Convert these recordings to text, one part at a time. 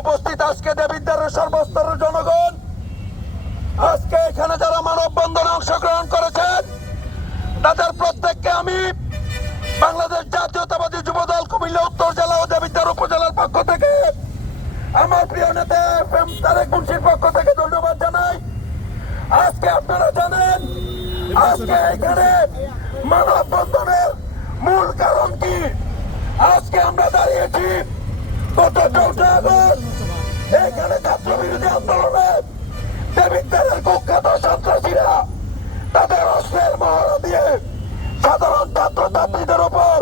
উপস্থিত আজকে দেবিদ্বারের সর্বস্তরের জনগণ। আজকে এখানে যারা মানববন্ধনে অংশগ্রহণ করেছেন, তাদের প্রত্যেককে আমি বাংলাদেশ জাতীয়তাবাদী যুবদল কুমিল্লা উত্তর জেলা ও দেবিদ্বার উপজেলার পক্ষ থেকে আমার প্রিয় নেতা এফ এম তারেক মুন্সির পক্ষ থেকে ধন্যবাদ জানাই। আজকে আপনারা জানেন, আজকে এখানে মানববন্ধনের মূল কারণ কি? আজকে আমরা দাঁড়িয়েছি গত চৌঠা বিরোধী আন্দোলনে দেবিদ্বারের কুখ্যাত সন্ত্রাসীরা তাদের অস্ত্রের মহড়া দিয়ে সাধারণ ছাত্র ছাত্রীদের উপর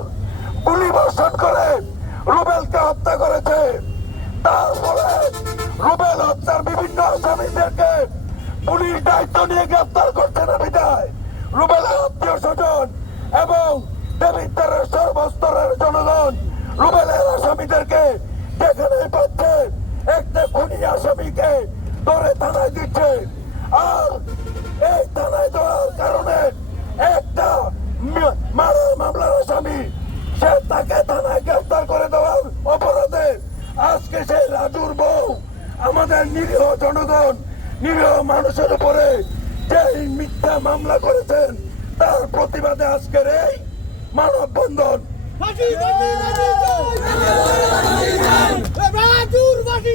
গুলি বর্ষণ করে রুবেলকে হত্যা করেছে তারপরে রুবেল হত্যার বিভিন্ন আসামিদেরকে পুলিশ দায়িত্ব নিয়ে গ্রেফতার করছে না বিদায় রুবেলের আত্মীয় স্বজন এবং দেবিদ্বারের সর্বস্তরের জনগণ রুবেলের আসামিদেরকে যেখানে আসামিকে ধরে থানায় দিচ্ছে। আর এই থানায় দেওয়ার কারণে একটা মারার মামলার আসামি, সে তাকে থানায় গ্রেফতার করে দেওয়ার অপরাধে আজকে সেই রাজুর বউ, আমাদের নিরীহ জনগণ, নিরীহ মানুষের উপরে যে মিথ্যা মামলা করেছেন, তার প্রতিবাদে আজকের এই মানববন্ধন ফাঁসি ফাঁসি ফাঁসি চাই রাজুর ফাঁসি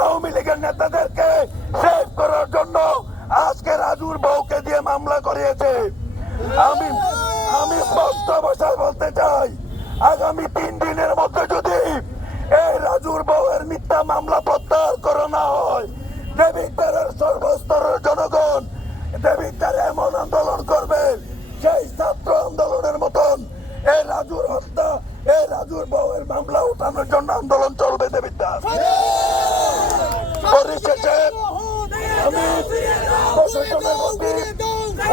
আওয়ামী লীগের নেতাদেরকে সেভ করার জন্য আজকে রাজুর বউকে দিয়ে মামলা করিয়েছে। আমি আমি স্পষ্ট ভাষায় বলতে চাই, আগামী তিন দিনের মধ্যে যদি এই রাজুর বউয়ের মিথ্যা মামলা প্রত্যাহার করে না হয় দেবিদ্বারের সর্বস্তরের জনগণ দেবিদ্বারে এমন আন্দোলন করবে, সেই ছাত্র আন্দোলনের মতন এই রাজুর হত্যা, এই রাজুর বউয়ের মামলা উঠানোর জন্য আন্দোলন চলবে দেবিদ্বার পরিশেষে আমি প্রশাসনের প্রতি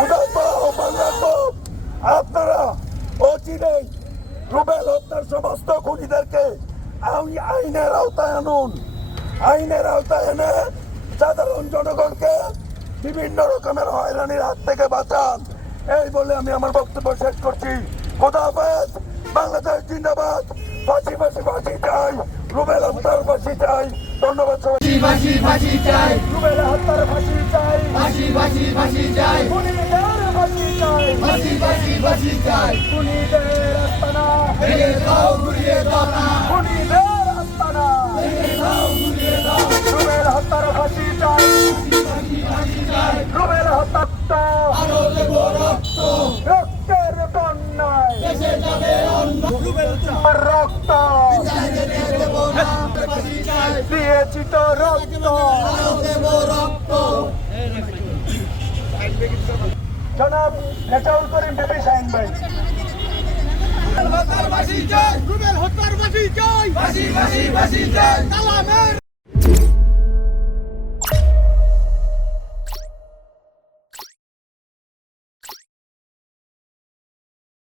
উদাত্ত আপনারা অচিরেই রুবেল হত্যার সমস্ত খুনিদেরকে আই- আইনের আওতায় আনুন আইনের আওতায় এনে সাধারণ জনগণকে বিভিন্ন রকমের হয়রানির হাত থেকে বাঁচান এই বলে আমি আমার বক্তব্য শেষ করছি খোদা বাংলাদেশ জিন্দাবাদ ফাঁসি ফাঁসি ফাঁসি চাই রুবেল হত্যার ফাঁসি চাই ধন্যবাদ সবাই। ফাঁসি ফাঁসি চাই। রুবেল হত্যার ফাঁসি চাই। ফাঁসি ফাঁসি ফাঁসি চাই। খুনিদের ফাঁসি চাই। ফাঁসি ফাঁসি ফাঁসি চাই। খুনিদের আস্তানা। ভেঙে দাও ঘুরিয়ে দাও না। খুনিদের আস্তানা। রুবেল হত্যার ফাঁসি চাই। রুবেল হত্যা আরও দেব রক্ত। রক্তের বন্যায় দেশে যাবে অন্য। আর রক্ত। দিয়েছি তো রক্ত। জনাব নেচাউল করিম বেবি সাইন ভাই। হত্যার ফাঁসি চাই রুবেল হত্যার ফাঁসি চাই চাই কালামের